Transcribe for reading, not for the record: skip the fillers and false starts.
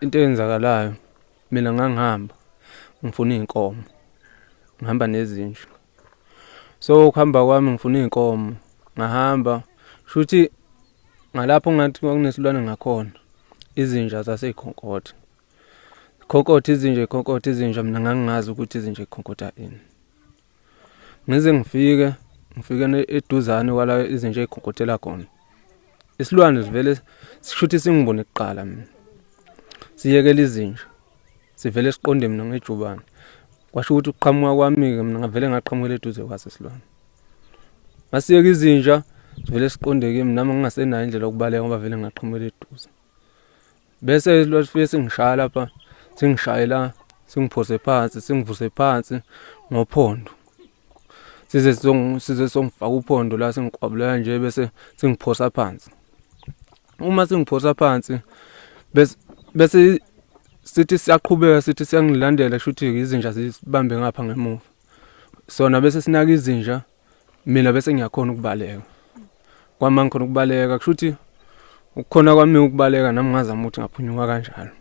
into eyenzakalayo mina ngangihamba ngifuna iy'nkomo, ngihamba nezinja. So ukuhamba kwami ngifuna iy'nkomo, ngahamba shuthi ngalapho ngathi kwakunesilwane ngakhona, izinja zasey'khonkotha. Ikhonkotha izinja, mina ngangingazi ukuthi izinja ikhonkotha ini. Ngize ngifike eduzane kwala izinja ey'khonkothela khona. Isilwane sivele sishuthi singibone kuqala mina. Siyekela izinja, sivele siqonde mina ngejubane. Kwasho ukuthi ukuqhamuka kwami-ke mina ngavele ngaqhamukela eduze kwaso isilwane. Masiyeka izinja, sivele siqonde kimi nami ngingasenayo indlela yokubaleka ngoba vele ngaqhamukela eduze. Bese isilwane sifike singishaya lapha, singishayela, singiphose phansi, singivuse phansi ngophondo. Size songifaka uphondo la singikwabulela nje bese singiphosa phansi. Uma singiphosa phansi bese sithi siyaqhubeka sithi siyangilandela shuthi izinja zisibambe ngapha ngemuva. Sona bese sinaka izinja, mina bese ngiyakhona ukubaleka. Kwami ngikhona ukubaleka kushuthi ukukhona kwami ukubaleka nami ngazama ukuthi ngaphunyuka kanjalo.